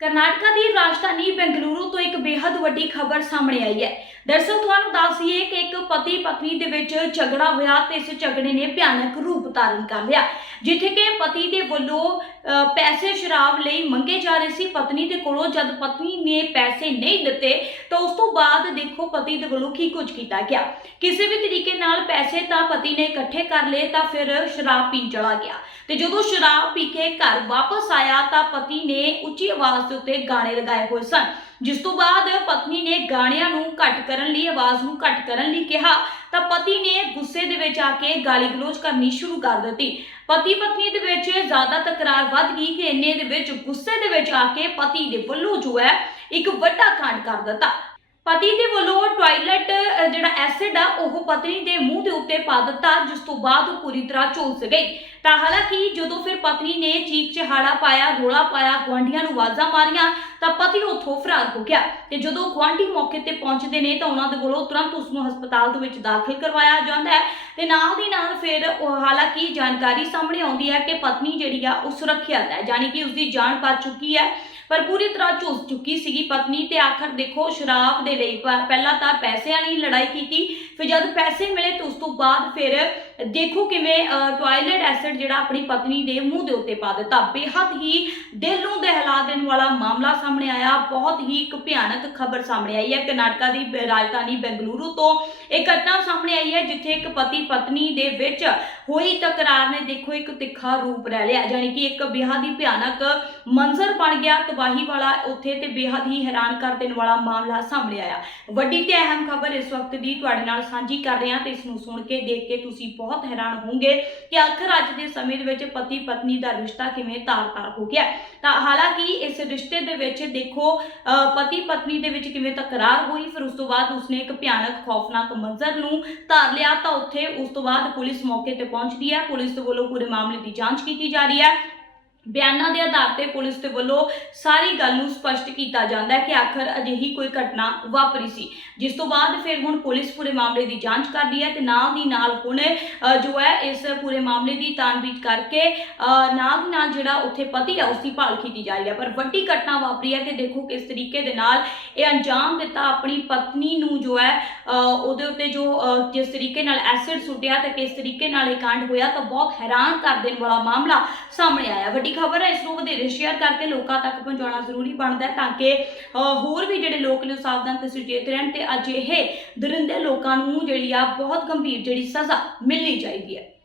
ਕਰਨਾਟਕਾ ਦੀ ਰਾਜਧਾਨੀ ਬੈਂਗਲੁਰੂ ਤੋਂ ਇੱਕ ਬੇहद ਵੱਡੀ ਖਬਰ ਸਾਹਮਣੇ ਆਈ ਹੈ। ਦਰਅਸਲ ਤੁਹਾਨੂੰ ਦੱਸ ਦਈਏ ਕਿ ਇੱਕ ਪਤੀ ਪਤਨੀ ਦੇ ਵਿੱਚ ਝਗੜਾ ਹੋਇਆ ਤੇ ਇਸ ਝਗੜੇ ਨੇ ਭਿਆਨਕ ਰੂਪ ਧਾਰਨ ਕਰ ਲਿਆ। ਜਿੱਥੇ ਕਿ ਪਤੀ ਦੇ ਵੱਲੋਂ ਪੈਸੇ ਸ਼ਰਾਬ ਲਈ ਮੰਗੇ ਜਾ ਰਹੇ ਸੀ। ਪਤਨੀ ਦੇ ਕੋਲੋਂ ਜਦ ਪਤਨੀ ਨੇ ਪੈਸੇ ਨਹੀਂ ਦਿੱਤੇ, ਤਾਂ ਉਸ ਤੋਂ ਬਾਅਦ ਦੇਖੋ ਪਤੀ ਦੇ ਵੱਲੋਂ ਕੀ ਕੁਝ ਕੀਤਾ ਗਿਆ। ਕਿਸੇ ਵੀ ਤਰੀਕੇ ਨਾਲ ਪੈਸੇ ਤਾਂ ਪਤੀ ਨੇ ਇਕੱਠੇ ਕਰ ਲਏ, ਤਾਂ ਫਿਰ ਸ਼ਰਾਬ ਪੀਣ ਚਲਾ ਗਿਆ। ਤੇ ਜਦੋਂ ਸ਼ਰਾਬ ਪੀ ਕੇ ਘਰ ਵਾਪਸ ਆਇਆ, ਤਾਂ ਪਤੀ ਨੇ ਉੱਚੀ ਆਵਾਜ਼ ਦੇ ਉੱਤੇ ਗਾਣੇ ਲਗਾਏ ਹੋਏ ਸਨ। ਜਿਸ ਤੋਂ ਬਾਅਦ ਪਤਨੀ ਨੇ ਗਾਣਿਆਂ ਨੂੰ ਘੱਟ ਕਰਨ ਲਈ, ਆਵਾਜ਼ ਨੂੰ ਘੱਟ ਕਰਨ ਲਈ ਕਿਹਾ, ਤਾਂ ਪਤੀ ਨੇ ਗੁੱਸੇ ਦੇ ਵਿੱਚ ਆ ਕੇ ਗਾਲੀ ਗਲੋਚ ਕਰਨੀ ਸ਼ੁਰੂ ਕਰ ਦਿੱਤੀ। ਪਤੀ ਪਤਨੀ ਦੇ ਵਿੱਚ ਜ਼ਿਆਦਾ ਤਕਰਾਰ ਵੱਧ ਗਈ ਕਿ ਇੰਨੇ ਦੇ ਵਿੱਚ ਗੁੱਸੇ ਦੇ ਵਿੱਚ ਆ ਕੇ ਪਤੀ ਦੇ ਵੱਲੋਂ ਜੋ ਹੈ, ਇੱਕ ਵੱਡਾ ਕਾਂਡ ਕਰ ਦਿੱਤਾ। ਪਤੀ ਦੇ ਵੱਲੋਂ ਟਾਇਲਟ ਜਿਹੜਾ ਐਸਿਡ ਆ, ਉਹ ਪਤਨੀ ਦੇ ਮੂੰਹ ਦੇ ਉੱਤੇ ਪਾ ਦਿੱਤਾ, ਜਿਸ ਤੋਂ ਬਾਅਦ ਉਹ ਪੂਰੀ ਤਰ੍ਹਾਂ ਝੁਲਸ ਗਈ। ਤਾਂ ਹਾਲਾਂਕਿ ਜਦੋਂ ਫਿਰ ਪਤਨੀ ਨੇ ਚੀਕ ਚਿਹਾੜਾ ਪਾਇਆ, ਰੋਲਾ ਪਾਇਆ, ਗੁਆਂਢੀਆਂ ਨੂੰ ਆਵਾਜ਼ਾਂ ਮਾਰੀਆਂ, ਤਾਂ ਪਤੀ ਉੱਥੋਂ ਫਰਾਰ ਹੋ ਗਿਆ। ਤੇ ਜਦੋਂ ਗੁਆਂਢੀ ਮੌਕੇ ਤੇ ਪਹੁੰਚਦੇ ਨੇ, ਤਾਂ ਉਹਨਾਂ ਦੇ ਵੱਲੋਂ ਤੁਰੰਤ ਉਸ ਨੂੰ ਹਸਪਤਾਲ ਦੇ ਵਿੱਚ ਦਾਖਲ ਕਰਵਾਇਆ ਜਾਂਦਾ ਹੈ। ਤੇ ਨਾਲ ਦੀ ਨਾਲ ਫਿਰ ਹਾਲਾਂਕਿ ਜਾਣਕਾਰੀ ਸਾਹਮਣੇ ਆਉਂਦੀ ਹੈ ਕਿ ਪਤਨੀ ਜਿਹੜੀ ਆ, ਉਹ ਸੁਰੱਖਿਅਤ ਹੈ, ਯਾਨੀ ਕਿ ਉਸ ਦੀ ਜਾਨ ਬਚ ਚੁੱਕੀ ਹੈ। ਪਰ ਪੂਰੀ ਤਰ੍ਹਾਂ ਝੁਲਸ ਚੁੱਕੀ ਸੀਗੀ ਪਤਨੀ ਤੇ ਆਖਰ ਦੇਖੋ ਸ਼ਰਾਬ ਦੇ ਲਈ ਪਹਿਲਾਂ ਤਾਂ ਪੈਸਿਆਂ ਲਈ ਲੜਾਈ ਕੀਤੀ, ਫਿਰ ਜਦ ਪੈਸੇ ਮਿਲੇ ਤਾਂ ਉਸ ਤੋਂ ਬਾਅਦ ਫਿਰ ਦੇਖੋ ਕਿਵੇਂ ਟਾਇਲਟ ਐਸਿਡ ਜਿਹੜਾ ਆਪਣੀ ਪਤਨੀ ਦੇ ਮੂੰਹ ਦੇ ਉੱਤੇ ਪਾ ਦਿੱਤਾ। ਬੇਹੱਦ ਹੀ ਦਿਲ ਨੂੰ ਦਹਿਲਾ ਦੇਣ ਵਾਲਾ ਮਾਮਲਾ ਸਾਹਮਣੇ ਆਇਆ, ਬਹੁਤ ਹੀ ਇੱਕ ਭਿਆਨਕ ਖਬਰ ਸਾਹਮਣੇ ਆਈ ਹੈ। ਕਰਨਾਟਕਾ ਦੀ ਰਾਜਧਾਨੀ ਬੈਂਗਲੁਰੂ ਤੋਂ ਇਹ ਘਟਨਾ ਸਾਹਮਣੇ ਆਈ ਹੈ, ਜਿੱਥੇ ਇੱਕ ਪਤੀ ਪਤਨੀ ਦੇ ਵਿੱਚ ਹੋਈ ਤਕਰਾਰ ਨੇ ਦੇਖੋ ਇੱਕ ਤਿੱਖਾ ਰੂਪ ਲੈ ਲਿਆ ਯਾਨੀ ਕਿ ਇੱਕ ਬੇਹੱਦ ਹੀ ਭਿਆਨਕ ਮੰਜ਼ਰ ਬਣ ਗਿਆ ਤਬਾਹੀ ਵਾਲਾ ਉੱਥੇ ਤੇ ਬੇਹੱਦ ਹੀ ਹੈਰਾਨ ਕਰ ਦੇਣ ਵਾਲਾ ਮਾਮਲਾ ਸਾਹਮਣੇ ਆਇਆ। ਵੱਡੀ ਤੇ ਅਹਿਮ ਖਬਰ ਇਸ ਵਕਤ ਦੀ ਤੁਹਾਡੇ ਨਾਲ ਸਾਂਝੀ ਕਰ ਰਹੇ ਹਾਂ ਤੇ ਇਸ ਨੂੰ ਸੁਣ ਕੇ ਦੇਖ ਕੇ ਤੁਸੀਂ ਬਹੁਤ ਹੈਰਾਨ ਹੋਵੋਗੇ ਕਿ ਆਖਰ ਅੱਜ ਦੇ ਸਮੇਂ ਦੇ ਵਿੱਚ ਪਤੀ ਪਤਨੀ ਦਾ ਰਿਸ਼ਤਾ ਕਿਵੇਂ ਤਾਰ-ਤਾਰ ਹੋ ਗਿਆ। ਤਾਂ ਹਾਲਾਂਕਿ ਇਸ ਰਿਸ਼ਤੇ ਦੇ ਵਿੱਚ ਦੇਖੋ ਅ, ਪਤੀ ਪਤਨੀ ਦੇ ਵਿੱਚ ਕਿਵੇਂ ਤਕਰਾਰ ਹੋਈ ਫਿਰ ਉਸ ਤੋਂ ਬਾਅਦ ਉਸਨੇ ਇੱਕ ਭਿਆਨਕ ਖੌਫਨਾਕ ਮੰਜ਼ਰ ਨੂੰ ਧਾਰ ਲਿਆ ਤਾਂ ਉੱਥੇ ਉਸ ਤੋਂ ਬਾਅਦ ਪੁਲਿਸ ਮੌਕੇ ਤੇ ਪਹੁੰਚਦੀ ਹੈ। ਪੁਲਿਸ ਦੇ ਵੱਲੋਂ ਪੂਰੇ ਮਾਮਲੇ ਦੀ ਜਾਂਚ ਕੀਤੀ ਜਾ ਰਹੀ ਹੈ। ਬਿਆਨਾਂ ਦੇ ਆਧਾਰ ਤੇ ਪੁਲਿਸ ਦੇ ਵੱਲੋਂ ਸਾਰੀ ਗੱਲ ਨੂੰ ਸਪਸ਼ਟ ਕੀਤਾ ਜਾਂਦਾ ਹੈ ਕਿ ਆਖਰ ਅਜਿਹੀ ਕੋਈ ਘਟਨਾ ਵਾਪਰੀ ਸੀ। ਜਿਸ ਤੋਂ ਬਾਅਦ ਫਿਰ ਹੁਣ ਪੁਲਿਸ ਪੂਰੇ ਮਾਮਲੇ ਦੀ ਜਾਂਚ ਕਰਦੀ ਹੈ ਤੇ ਨਾਲ ਦੀ ਨਾਲ ਹੁਣ ਜੋ ਹੈ ਇਸ ਪੂਰੇ ਮਾਮਲੇ ਦੀ ਤਾਨਬੀਜ ਕਰਕੇ ਅ, ਨਾਲ ਦੀ ਨਾਲ ਜਿਹੜਾ ਉੱਥੇ ਪਤੀ ਹੈ ਉਸ ਦੀ ਭਾਲ ਕੀਤੀ ਜਾ ਰਹੀ ਹੈ। ਪਰ ਵੱਡੀ ਘਟਨਾ ਵਾਪਰੀ ਹੈ ਕਿ ਦੇਖੋ ਕਿਸ ਤਰੀਕੇ ਦੇ ਨਾਲ ਇਹ ਅੰਜਾਮ ਦਿੱਤਾ ਆਪਣੀ ਪਤਨੀ ਨੂੰ ਜੋ ਹੈ ਉਹਦੇ ਉੱਤੇ ਜੋ ਅ, ਜਿਸ ਤਰੀਕੇ ਨਾਲ ਐਸਿਡ ਸੁੱਟਿਆ ਤੇ ਕਿਸ ਤਰੀਕੇ ਨਾਲ ਇਹ ਕਾਂਡ ਹੋਇਆ ਤਾਂ ਬਹੁਤ ਹੈਰਾਨ ਕਰ ਦੇਣ ਵਾਲਾ ਮਾਮਲਾ ਸਾਹਮਣੇ ਆਇਆ। ਵੱਡੀ ਖਬਰ ਹੈ ਇਸ ਨੂੰ ਵਧੇਰੇ ਸ਼ੇਅਰ ਕਰਕੇ ਲੋਕਾਂ ਤੱਕ ਪਹੁੰਚਾਉਣਾ ਜ਼ਰੂਰੀ ਬਣਦਾ ਹੈ ਤਾਂ ਕਿ ਅ, ਹੋਰ ਵੀ ਜਿਹੜੇ ਲੋਕ ਨੇ ਸਾਵਧਾਨ ਤੇ ਸੁਚੇਤ ਰਹਿਣ ਤੇ ਅਜਿਹੇ ਦਰਿੰਦੇ ਲੋਕਾਂ ਨੂੰ ਜਿਹੜੀ ਆ ਬਹੁਤ ਗੰਭੀਰ ਜਿਹੜੀ ਸਜ਼ਾ ਮਿਲਣੀ ਚਾਹੀਦੀ ਹੈ।